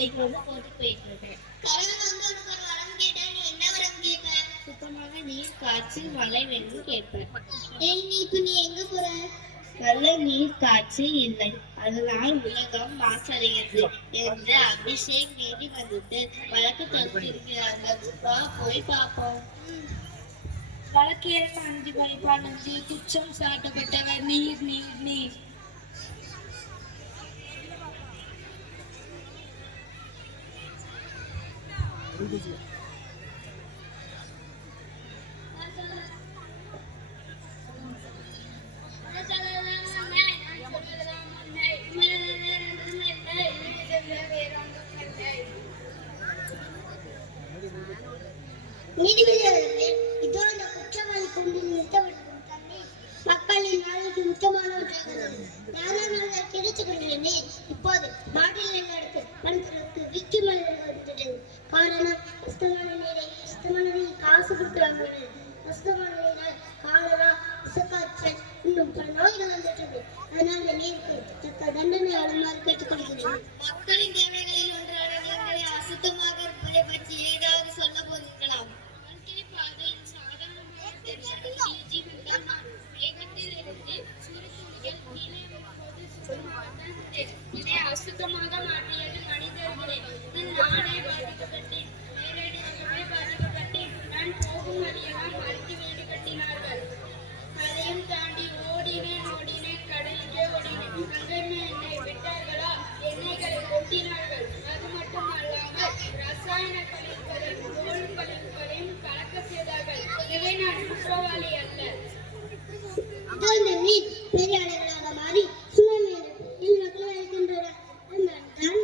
வைக்கிறது போட்டு போயிட்டு இருக்கேன். கடவுள் வந்து உனக்கு ஒரு வரம் கேட்டா நீ என்ன வரம் கேட்ப? சுத்தமாக நீர் காற்று மழை வேணும் கேட்பேன். நீ எங்க போற? நல்ல நீர் காற்று இல்லை, அதனால் உலகம் மாசடைகிறது என்று அபிஷேக் நீதிமன்றத்தில் வழக்கு தொடுத்திருக்கிறார்கள். வா போய் பார்ப்போம். வழக்கேறில் 5/15 குற்றம் சாட்டப்பட்டவர் நீர் நீர் நீர். நீதிபதி அவர்களே, இதோ இந்த குற்றவாளி கொண்டு நிறுத்தப்பட்டிருக்கும் தன்னை மக்களின் நாளுக்கு முக்கியமானவற்றாக ஞானமாக கிடைத்துக் கொள்கிறேனே. இப்போது பாட்டில் எடுத்து பணத்திற்கு விற்கும் வந்துட்டது. காரணம் சுத்தமான நீரை காசு கொடுத்து வாங்குவது. சுத்தமான நீரால் காலரா, விஷக்காய்ச்சல் இன்னும் பல நோய்கள் வந்துட்டது. அதனால் இந்த நீருக்கு தக்க தண்டனை ஆளுமாறு கேட்டுக்கொள்கிறேன். மக்களின் தேவைகளில் ஒன்றான நீர்களை அசுத்தமாக இருப்பதை பற்றி ஏதாவது சொல்ல போகிறீர்களா? அசுத்தமாக மாற்றியது மனிதர்களே. நானே பாதிக்கப்பட்டேன், நேரடியாகவே பாதிக்கப்பட்டேன். நான் போகும் வழியெல்லாம் மறுத்து வீடு கட்டினார்கள். அதையும் தாண்டி ஓடினேன் கடலுக்கே ஓடினேன். அங்கேயுமே என்னை விட்டார்களா? எண்ணெய்களை கொட்டினார்கள். அது மட்டும் அல்லாமல் ரசாயன கழிவுகளையும் தோல் கழிவுகளையும் கலக்க செய்தார்கள். எனவே நான் குற்றவாளி அல்ல. பெரியாளர்களாக மாறி சுனாமி மக்களை அழைக்கின்றனர்.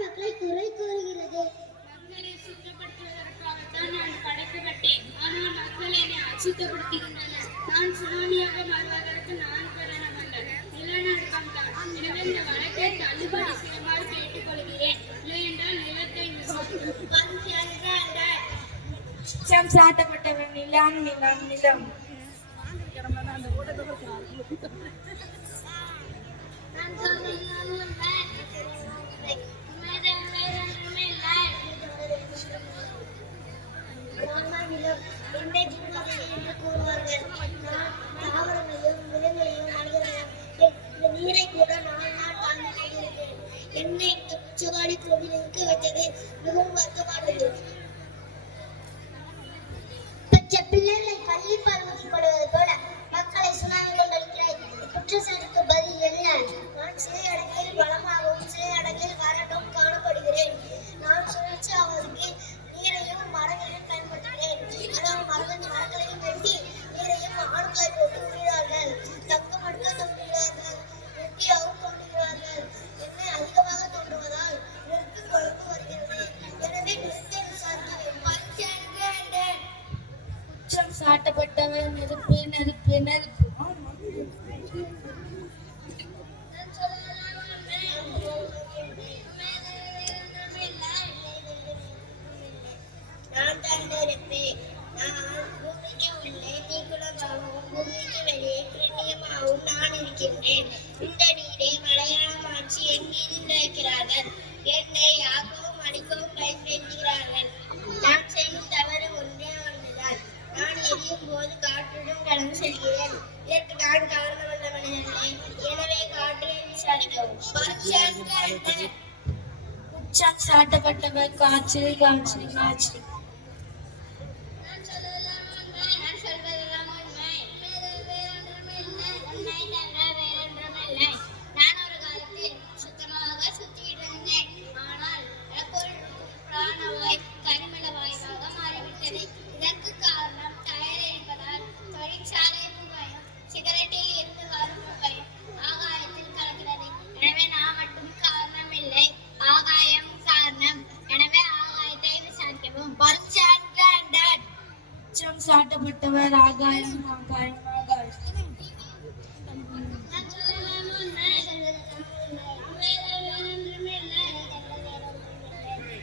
மக்களை குறை கூறுகிறது. மக்களை சுத்தப்படுத்துவதற்காகத்தான் நான் படைக்கப்பட்டேன். ஆனால் மக்கள் என்னை அசுத்தப்படுத்துகின்றனர். நான் சுனாமியாக மாறுவதற்கு நான் காரணம் அல்ல, நிலநடுக்கம் தான். எனவே இந்த வழக்கை தள்ளுபடி செய்யுமாறு கேட்டுக்கொள்கிறேன். இல்லையென்றால் நிலத்தை குற்றம் சாட்டப்பட்டவன் நிலம் நிலம் நிலம். தாவரங்களையும் விலங்குகளையும் மனிதர்களையும் இந்த நீரை கூட நான் தாங்கி கொண்டிருக்கிறேன். என்னை இந்த குற்றவாளி கோவில் நிற்க வைத்தது மிகவும் வருத்தமானது. பச்சை பிள்ளைகளை பள்ளி பால் ஊதிக்கொள்வது போல மக்களை சுனாமி கொண்டிருக்கிறாய். குற்றச்சாட்டுக்கு பதில் என்ன? நான் சில இடங்களில் பலமாகவும் சில இடங்களில் வறண்டும் காணப்படுகிறேன். நான் சுழற்சி ஆவதற்கு நீரையும் மரங்களையும் பயன்படுத்துகிறேன். ஆனால் மரங்களையும் வெட்டி நீரையும் ஆண்களை போட்டு விடுகிறார்கள். தக்கமடுக்க தோன்றுகிறார்கள், வெட்டியாகவும் தோன்றுகிறார்கள். என்னை அதிகமாக தோன்றுவதால் நெருப்பு கொழுப்பு வருகிறது. எனவே நிறுத்தை விசாரிக்க வேண்டும். குற்றம் சாட்டப்பட்டவர் நெருப்பு நெருப்பு நெருப்பு. நான் தான் நெருப்பு. நான் பூமிக்கு உள்ளே தீக்குளமாகவும் பூமிக்கு வெளியே கிண்ணியமாகவும் நான் இருக்கின்றேன். இந்த நீரை மழையாக மாற்றி என் மீது நினைக்கிறார்கள். என்னை ஆக்கவும் அடிக்கவும் பயன்படுத்துகிறார்கள். நான் செய்யும் தவறு ஒன்றே ஒன்றுதான். நான் எரியும் போது காற்றுடன் கலந்து செல்கிறேன். இதற்கு நான் காரணமல்ல மனிதர்களே. எனவே காற்றை விசாரிக்கவும். குற்றம் சாட்டப்பட்டவர் காற்று காற்று காற்று. நான் ஒரு காலத்தில் சுத்தமாக சுத்தியிருந்தேன். ஆனால் பிராணவாய் கனிமல வாயுவாக மாறிவிட்டது. இதற்கு காரணம் டயர் எரிப்பதால் தொழிற்சாலை புகையும் சிகரெட்டில் இருந்து வரும் புகையும் ஆகாயத்தில் கலக்கிறது. எனவே நான் மட்டும் காரணம் இல்லை, ஆகாயம் காரணம். எனவே ஆகாயத்தை விசாரிக்கவும். குற்றம் சாட்டப்பட்டவர் ஆகாயம் ஆகாயம் ஆகாயம்.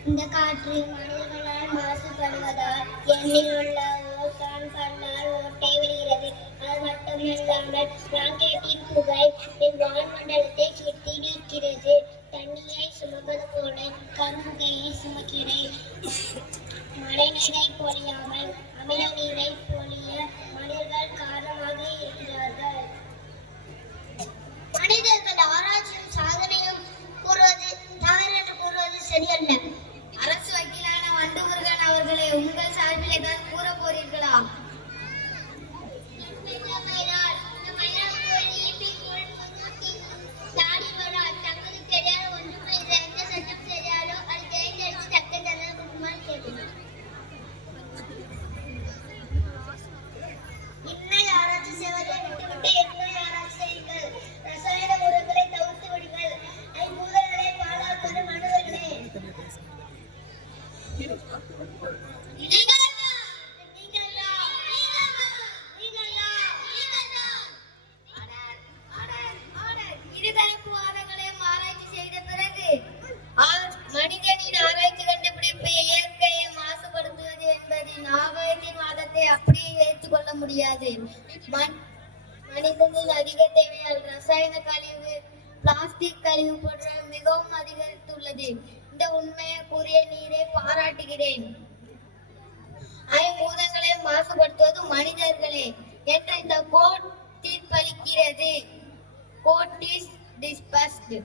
இந்த காற்று மனிதர்களால் மாசுபடுவதால் எண்ணில் உள்ள ஓசான் பண்ணால் ஓட்டை விடுகிறது. அது மட்டுமில்லாமல் ராக்கெட்டின் புகை என் வான்மண்டலத்தை சுற்றி நீக்கிறது. தண்ணியை சுமப்பது போல கரும்புகையை பிளாஸ்டிக் கழிவு பொருட்கள் மிகவும் அதிகரித்துள்ளது. இந்த உண்மையை கூறிய நீரை பாராட்டுகிறேன். ஐம்பூதங்களை மாசுபடுத்துவது மனிதர்களே என்ற இந்த கோட் தீர்ப்பளிக்கிறது. Court is dispersed.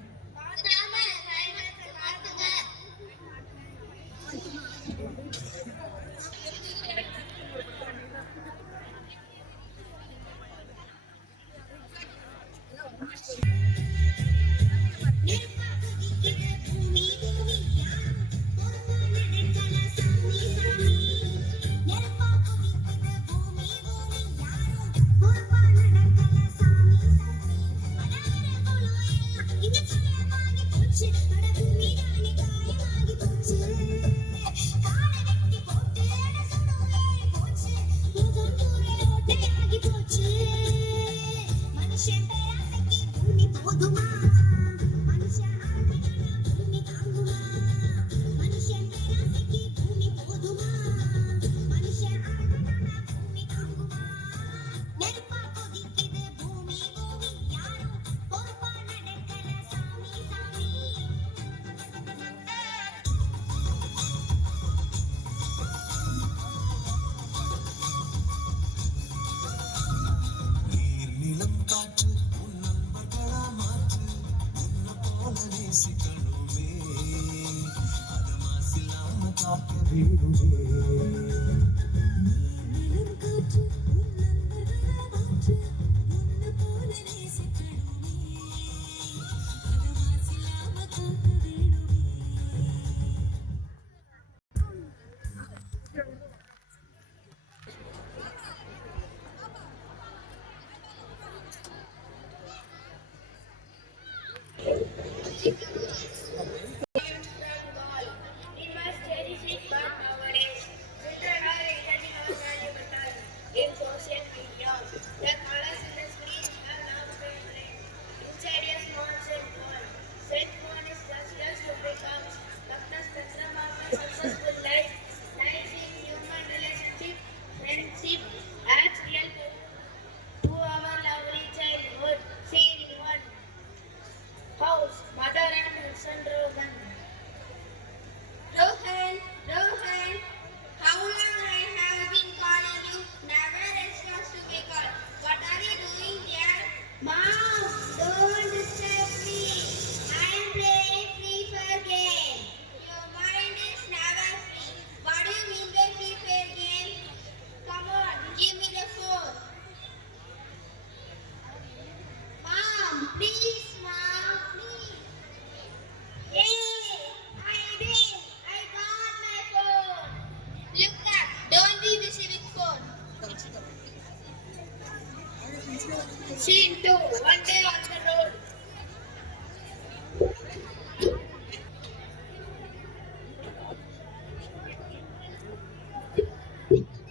Scene 2. One day on the road.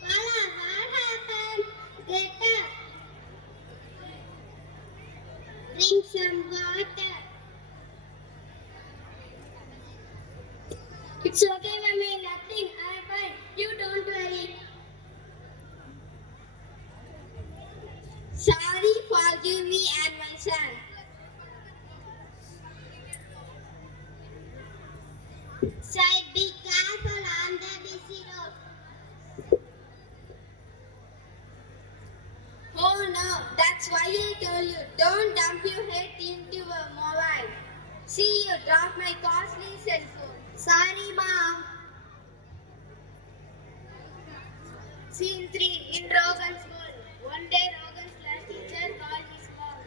What happened? Get up. Drink some water. It's okay, mommy. Nothing. I'm fine. You don't worry. Sorry, forgive me and my son. Side, be careful on the busy road. Oh no, that's why I told you, don't dump your head into a mobile. See, you dropped my costly cell phone. Sorry, Mom. Scene 3. In Rogan's world. One day Rogan's class teacher called his mom.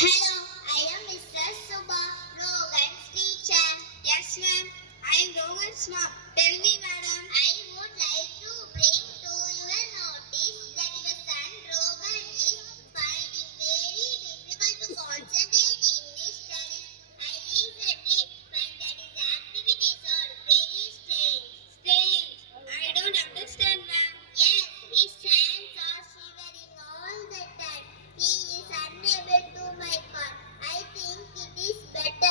Hello, I am Mr. Subha, Rogan's teacher. Yes, ma'am. I am Rogan's mom. Tell me, madam. I would like to bring to your notice that your son Rogan is finding very difficult to concentrate in his studies. I recently find that his activities are very strange. Strange? I don't understand, ma'am. Yes, his hands are shivering all the time. He is unable to my part. I think it is better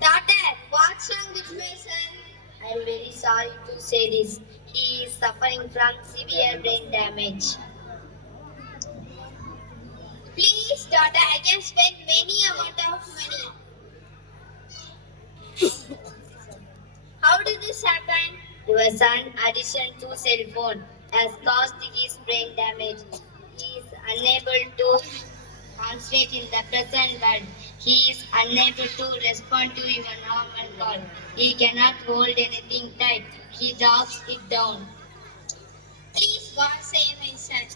Daughter, what's wrong with my son? I'm very sorry to say this. He is suffering from severe brain damage. Please, daughter, I can spend many amount of money. How did this happen? Your son, addition to cell phone, has caused his brain damage. He is unable to concentrate in the present world. He is unable to respond to your normal call. He cannot hold anything tight. He drops it down. Please, God, save my son.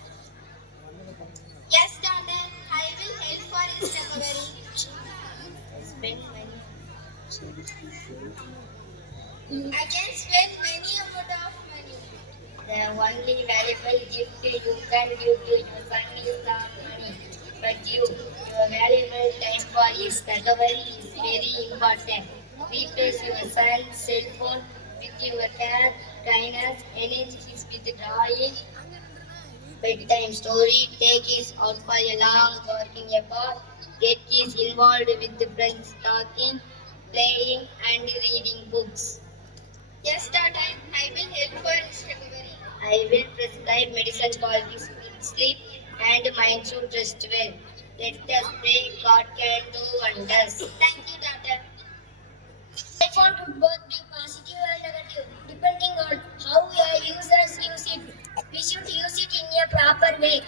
Yes, daughter, I will help for his recovery. Spend money. I can spend many amount of money. The only valuable gift you can give to your son is not money, but your valuable time for his recovery is very important. Replace your son's cell phone with your care, kindness, enhance his with drawing, bedtime story, take his out for a long walking apart, get his involved with friends talking, playing and reading books. Yes, daughter, I will help for his recovery. I will prescribe medicine for his sleep and mind should rest well. Let us pray God can do wonders. Thank you, daughter. Cell phone could both be positive and negative, depending on how our users use it. We should use it in a proper way.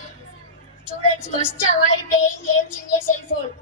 Students must avoid playing games in a cell phone.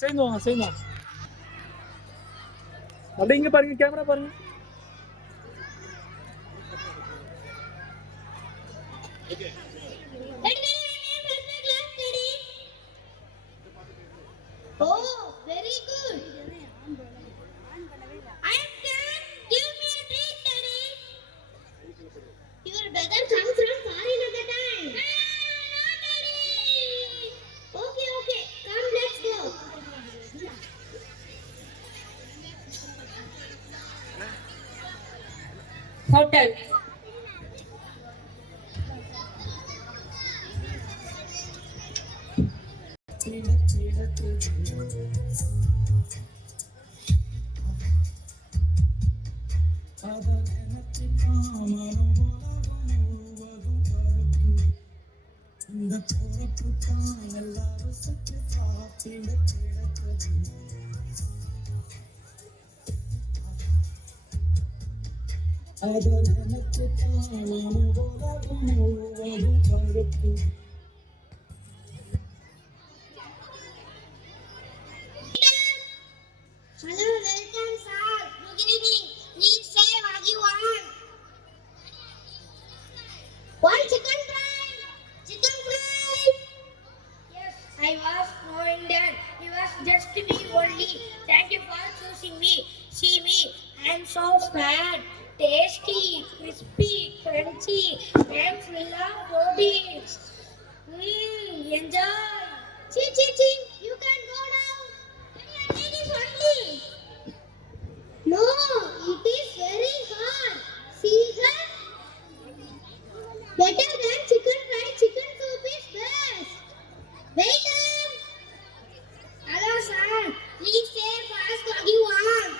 சேர்ந்து வாங்க சேர்ந்து வாங்க. அப்படியே இங்க பாருங்க, camera பாருங்க. Oh, very good. I am done. Give me a treat, Daddy. Your brother comes from foreign at the time. No, Daddy. Okay, okay. Come, let's go. Hotel. Hello, welcome, sir. Good evening. Please say what you want. One chicken fry. Chicken fry. Yes, I was knowing that he was just me only. Thank you for choosing me. See me, I am so fat, tasty, crispy, crunchy, and full of proteins. Enjoy. Chi. You can go now. It is only. No, it is very hard. See her? Better than chicken fry. Chicken soup is best. Waiter. Hello, sir. Please say fast what you want.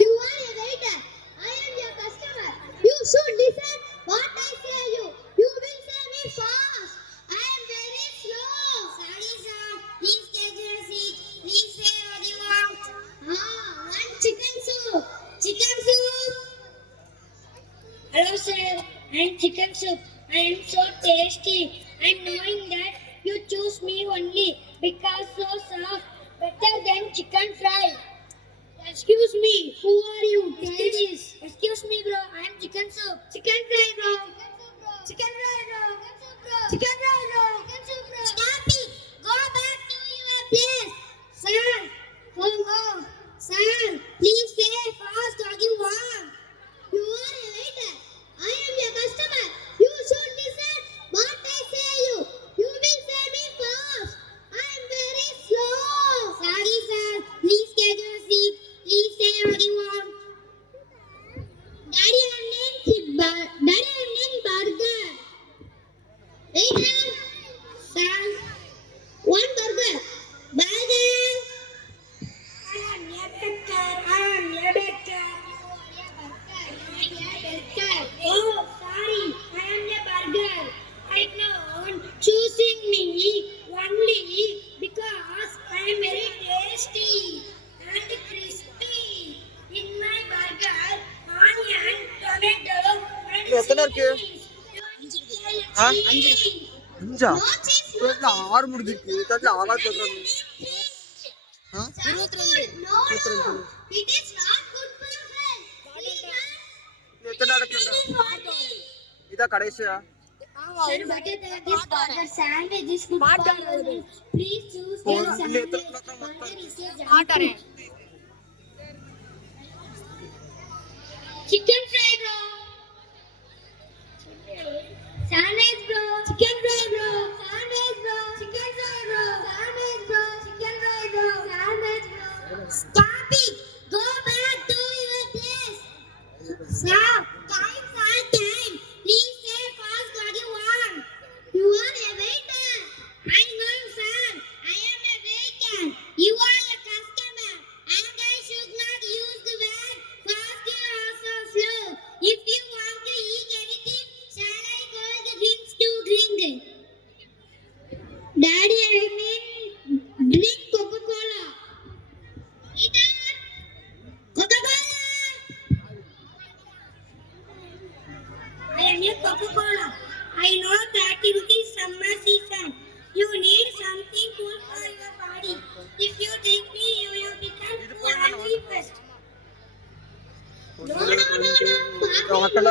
You are a waiter. I am your customer. You should listen what I say you. You will say me fast. I am very slow. Sorry, sir. Please take your seat. Please say what you want. One chicken soup. Chicken soup. Hello, sir. I am chicken soup. I am so tasty. I am knowing that you choose me only because so soft, better than chicken fry. Excuse me, who are you? Excuse me, bro. I am chicken soup. Chicken fry, bro. Chicken fry, bro. Chicken fry, bro. Stop it. Go back to your place. Sir. Go. Sir, please say fast what you want. You are a waiter. I am your customer. You should listen what I say you. You will say me fast. I am very slow. Sorry, sir. Please take your seat. Please say what you want. Daddy, I need burger. Waiter. Sir. One burger. Burger. I am a baker. I am a baker. Oh, sorry. I am a burger. I know choosing me only because I am very tasty and crispy. In my burger, onion, tomato, and எத்தனை இருக்கு? ஆ? cheese. அஞ்சா? No cheese. இதுல 6 முடிஞ்சிருக்கு. இதுல 6 சொல்றாங்க. ஆ? No. 22. It is not good for health. இது எத்தனை நடக்குது? இதா கடைசியா? Sir, better than this burger sandwich is good for health. Please choose Oh, your இல்ல, sandwich. எத்தனை பக்கம் Burger மொத்தம்? is a junk food. Chicken fry, bro. Sandwich, bro. Chicken fry, bro. Sandwich, bro. Chicken fry, bro. Sandwich, bro. Chicken fry, bro. Sandwich, bro. Stop it. Go back to your place. Sir, time for time. Please say fast what you want. You are a waiter. I know, sir. I am a waiter. You are a customer. And I should not use the word fast or also slow. If you want to eat anything, shall I call the drinks to drink? Daddy, I mean drink Coca-Cola. Waiter, Coca-Cola. I am a Coca-Cola. I know that in the summer season, you need something cool No, no, no, no. hotel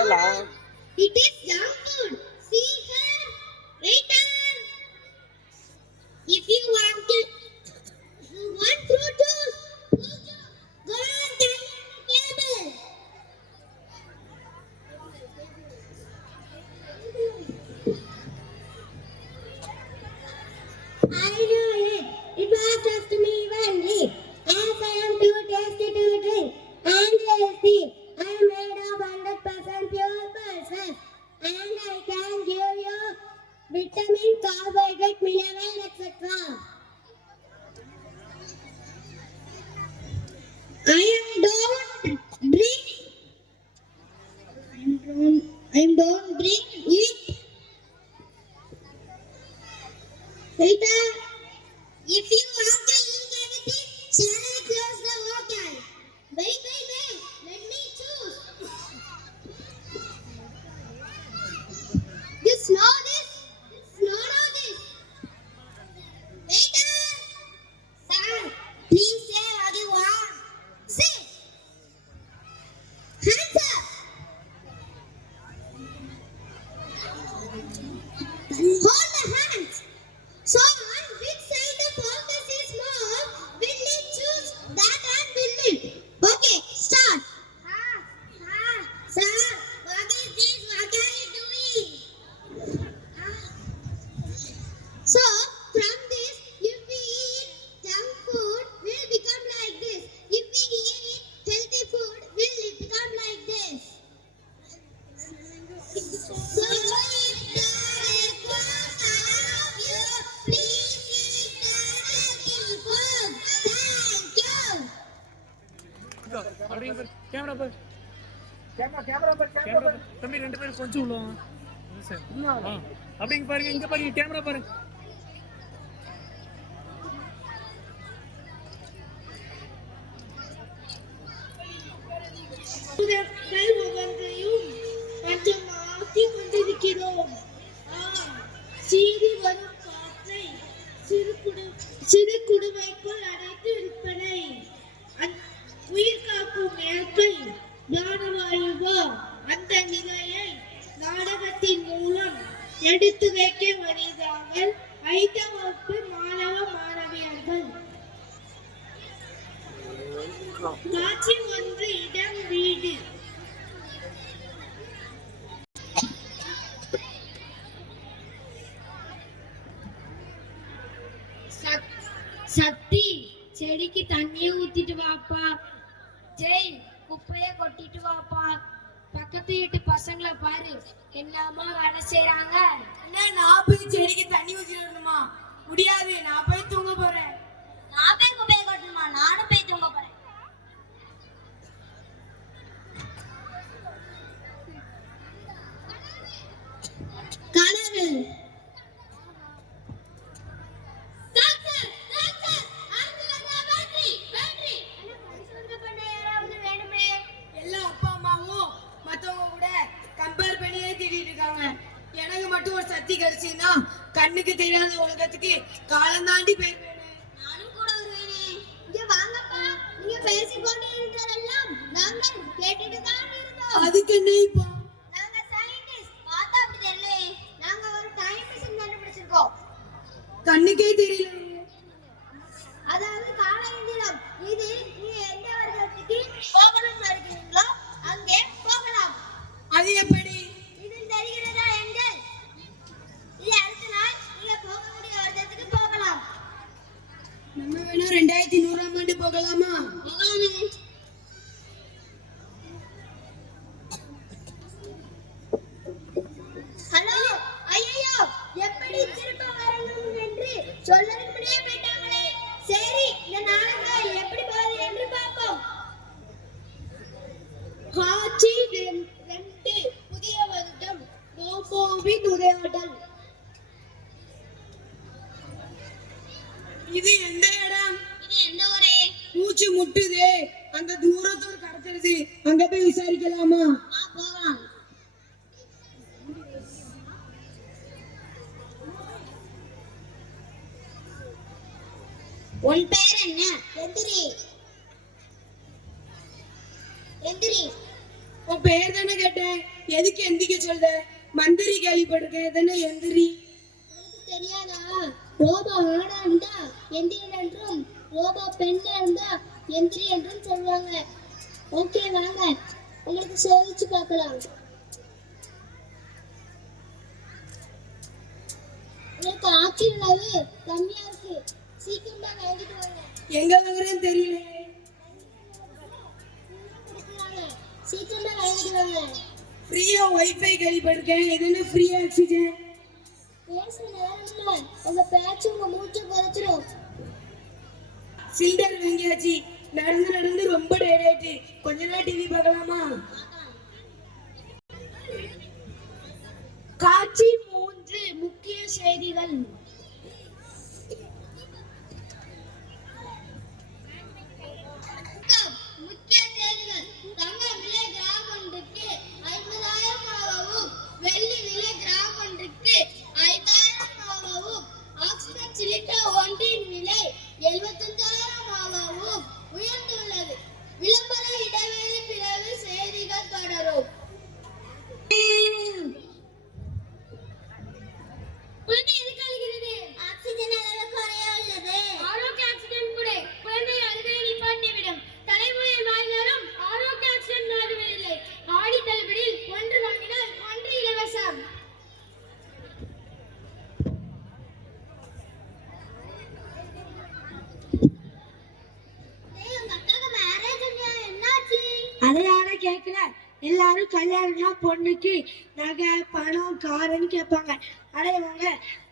It is junk food. See here. Waiter. If you want fruit juice, go and tell the table. I know it. It was just me only. As I am too tasty to drink and healthy, I am made of 100% pure pulses, and I can give you vitamin, carbohydrate, mineral, etc. I don't drink it. Waiter, if you want to eat everything, shall I close the hotel? Wait. Let me choose. You smell this? Smell this? Waiter! Sir, please say what you want. Say! Hands up! Hold the hands! So, on which side the focus is more, will it choose that and will it? Okay, start. Sir, what is this? What are you doing? So, from this, if we eat junk food, will become like this. If we eat healthy food, will it become like this? So, if the request of you, please eat the healthy food. Thank you. அப்படிங்க பாரு camera பாரு camera பாரு தம்பி ரெண்டு பேரும் கொஞ்சம் உள்ள வாங்க. சரி அப்படிங்க பாருங்க இங்க பாருங்க கேமரா பாருங்க ஒவ்வொன்றையும் கொஞ்சம் மாற்றி கொண்டிருக்கிறோம். சீறி வரும் காற்றை சிறு குடுவைக்குள் அடைத்து விற்பனை. உயிர் காக்கும் இயற்கை ஞானவாயுவோ அந்த நிலையை நாடகத்தின் மூலம் எடுத்து வைக்க வருகிறார்கள் 5ஆம் வகுப்பு மாணவ மாணவியர்கள். காட்சி 1 இடம் வீடு. சக்தி செடிக்கு தண்ணியை ஊத்திட்டு வாப்பா. ஜெய் குப்பைய கொட்டிட்டு வாப்பா. பக்கத்து வீட்டு பசங்களை பாரு என்னமா வேலை செய்யறாங்க. நான் போய் செடிக்கு தண்ணி ஊத்திடணுமா? முடியாது, நான் போய் தூங்க போறேன். நான் போய் குப்பைய கொட்டணுமா? நானும் போய் தூங்க போறேன். கலரு எல்லா அப்பா அம்மாவும் மத்தவங்க கூட கம்பேர் பண்ணியே திட்டிட்டு இருக்காங்க. எனக்கு மட்டும் ஒரு சக்தி கிடைச்சுன்னா கண்ணுக்கு தெரியாத உலகத்துக்கு காலம் தாண்டி போயிருவேன். நானும் கூட வருவேனே. இங்க வாங்கப்பா. நீங்க பேசிக்கொண்டே இருக்கிறதெல்லாம் நாங்கள் கேட்டுட்டு தான் இருந்தோம். அதுக்கு என்ன இப்போ? நாங்க சயின்டிஸ்ட். பார்த்தா அப்படி தெரியல. நாங்க ஒரு டைம் மிஷின் கண்டுபிடிச்சிருக்கோம். கண்ணுக்கே தெரியல. அதாவது கால இயந்திரம். இது நீங்க எந்த வர்க்கத்துக்கு போகணும்னு நினைக்கிறீங்களோ அங்கே போகலாம். அது எப்படி? இது தெரிகிறதா எங்கள்? இது அடுத்த நாள் நீங்க போகக்கூடிய வர்க்கத்துக்கு போகலாம். நம்ம வேணா 2100ஆம் ஆண்டு போகலாமா? போகலாமே. ஹலோ ஐயோ எப்படி திரும்ப வரணும் என்று சொல்லவே போயிட்டாங்களே. சரி இந்த நாடகம் எப்படி போகுது என்று பார்ப்போம். காட்சி 2 புதிய வருடம் ரோபோவின் உரையாடல். இது எந்த இடம்? இது எந்த ஊரே? மூச்சு முட்டுதே. அந்த தூரத்தோடு கடத்துறது. அங்க போய் விசாரிக்கலாமா? போகலாம். உன் பெயர் என்ன? எந்திரி. உன் பேர் தானே கேட்டேன், எதுக்கு எந்திரிக்க சொல்ற? மந்திரி கேள்விப்பட்டிருக்கேன், இது என்ன எந்திரி? உனக்கு தெரியாதா? ரோபோ ஆணா இருந்தா எந்திரன் என்றும், ரோபோ பெண்ணா இருந்தா எந்திரி என்றும் சொல்லுவாங்க. ஓகே வாங்க, உங்களுக்கு சோதிச்சு பார்க்கலாம். உங்களுக்கு ஆக்சிஜன் அளவு கம்மியா இருக்கு, சீக்கிரமா வாங்கிட்டு வாங்க. எங்க வாங்குறேன்னு தெரியல. சீக்கிரமா வாங்கிட்டு வாங்க. ஃப்ரீயா வைஃபை கேள்விப்பட்டிருக்கேன், இது என்ன ஃப்ரீ ஆக்சிஜன்? பேச நேரம் இல்ல, உங்க பேச்சு உங்க மூச்சை குறைச்சிடும். சிலிண்டர் வாங்கியாச்சு, நடந்து நடந்து ரொம்ப டயர்ட் ஆயிடுச்சு, கொஞ்ச நேரம் டிவி பார்க்கலாமா? காட்சி 3 முக்கிய செய்திகள். முக்கிய செய்திகள். தங்க விலை கிராம் ஒன்றுக்கு 50,000 ஆகவும், வெள்ளி விலை கிராம் ஒன்றுக்கு 5,000 ஆகவும், ஆக்சிஜன் சிலிண்டர் ஒன்றின் விலை 75,000 ஆகவும் உயர்ந்துள்ளது. விளம்பர இடைவெளி பிறகு செய்திகள் தொடரும். குழந்தை எதுக்கு அழுகிறது? ஆக்சிஜன் அளவு குறைய உள்ளது. ஆரோக்கிய ஆக்சிஜன் கூட குழந்தை அழுகையை நிப்பாட்டிவிடும். தலைமுறை மாறினாலும் ஆரோக்கிய ஆக்சிஜன் மாறுவதில்லை. ஆடி தள்ளுபடியில் 1 வாங்கினால் 1 இலவசம். அதை யார கேட்கல, எல்லாரும் கல்யாணம்னா பொண்ணுக்கு நகை பணம் காருன்னு கேட்பாங்க. ஆனா இவங்க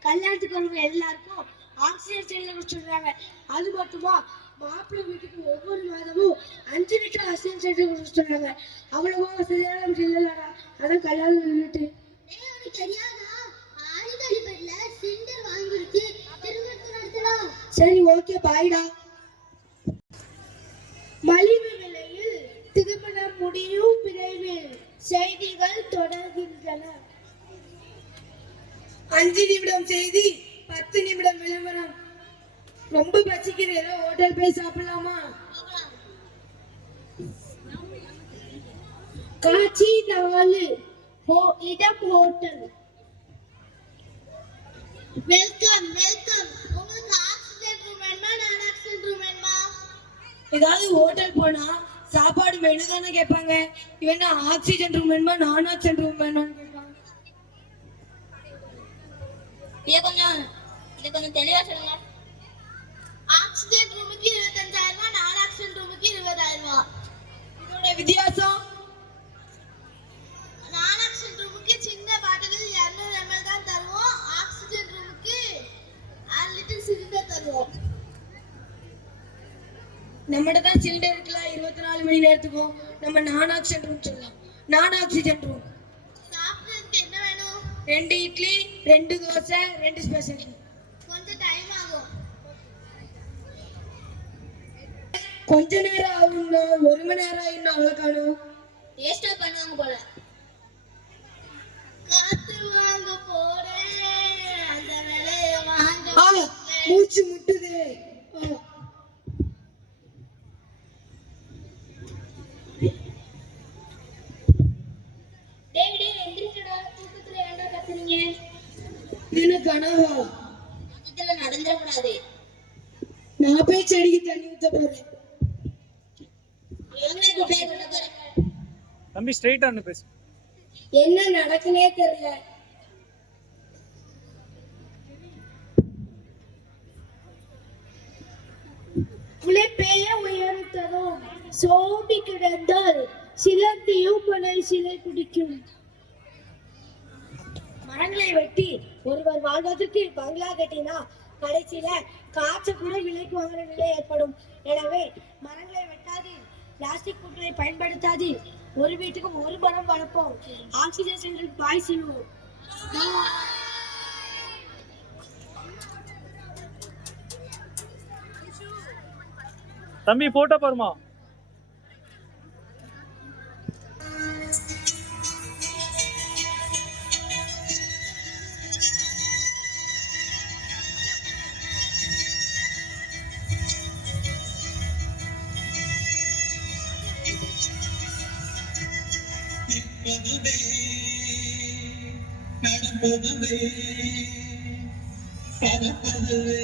கல்யாணத்துக்கு வரவங்க எல்லாருக்கும் ஆக்சிஜன் சிலிண்டர் சொல்றாங்க. அது மட்டுமா, மாப்பிள்ளை வீட்டுக்கு ஒவ்வொரு மாதமும் 5 லிட்டர் ஆக்சிஜன் சிலிண்டர் சொல்றாங்க. அவ்வளவோ வசதியான இல்லடா, அதான் கல்யாணம் நின்றுட்டு. தெரியாதா? ஆடி தள்ளுபடியில சிலிண்டர் வாங்கிருக்கு, திருமணம் நடத்தலாம். சரி ஓகே பாய்டா. மலிவு விலையில் திருமணம் முடியும் விரைவில், செய்திகள் தொடர்கின்றன. 5 நிமிடம் செய்தி, 10 நிமிடம் விளம்பரம். ரொம்ப பசிக்குது, ஏதோ ஹோட்டல் போய் சாப்பிடலாமா? காட்சி 4 இடம் ஹோட்டல். Welcome welcome. உங்களுக்கு ஆக்சிஜன் ரூம் வேணுமா, நான் ஆக்சிஜன் ரூம் வேணுமா? ஏதாவது ஹோட்டல் போனா சாப்பாடு மெனு தானே கேட்பாங்க. இவன் ஆக்சிஜன் ரூம் வேணுமா நான் ஆக்சிஜன் ரூம் வேணும்னு கேட்பாங்க. இதை கொஞ்சம் தெளிவா சொல்லுங்க. ஆக்சிஜன் ரூமுக்கு 25,000, நான் ஆக்சிஜன் ரூமுக்கு 20,000. இதோட வித்தியாசம்? நான் ஆக்சிஜன் ரூமுக்கு சின்ன பாட்டில் 200 ml தான் தருவோம், ஆக்சிஜன் ரூமுக்கு 1 லிட்டர் சிலிண்டர் தருவோம். நம்மகிட்ட தான் சிலிண்டர் இருக்கலாம் 24 மணி நேரத்துக்கும். நம்ம நான் ஆக்சிஜன் ரூம் சொல்லலாம். நான் ஆக்சிஜன் ரூம். சாப்பிடுறதுக்கு என்ன வேணும்? 2 இட்லி, 2 தோசை, 2 ஸ்பெஷல். கொஞ்சம் டைம் ஆகும். கொஞ்ச நேரம் ஆகும்னா 1 மணி நேரம் ஆகும். அவ்வளவு காணும். டேஸ்டா பண்ணுவாங்க போல. காத்து வாங்க போறேன், அந்த வேலையை வாங்க. மூச்சு முட்டுது. டேய் எந்திரிச்சடா, தூக்கத்துல ஏன்டா கத்துறீங்க? இது கனவா? இதுல நடந்துட கூடாது. நான் போய் செடிக்கு தண்ணி ஊத்த போறேன். தம்பி ஸ்ட்ரைட்டா பேசு. என்ன நடக்குனே தெரியல. புலைப்பேய உயர்த்ததும் சோம்பி கிடந்தால் சிலந்தியும் மலை சிலை பிடிக்கும். மரங்களை வெட்டி ஒருவர் வாழ்வதற்கு பங்களா கட்டினா கடைசியில காற்று கூட விலைக்கு வாங்குற நிலை ஏற்படும். எனவே மரங்களை வெட்டாது, பிளாஸ்டிக் பொருட்களை பயன்படுத்தாது, ஒரு வீட்டுக்கு 1 மரம் வளர்ப்போம். ஆக்சிஜன் சிலிண்டர் பாய் சொல்லுவோம். தம்பி போட்டோ பாருமா. பறப்பதுவே பறப்பதுவே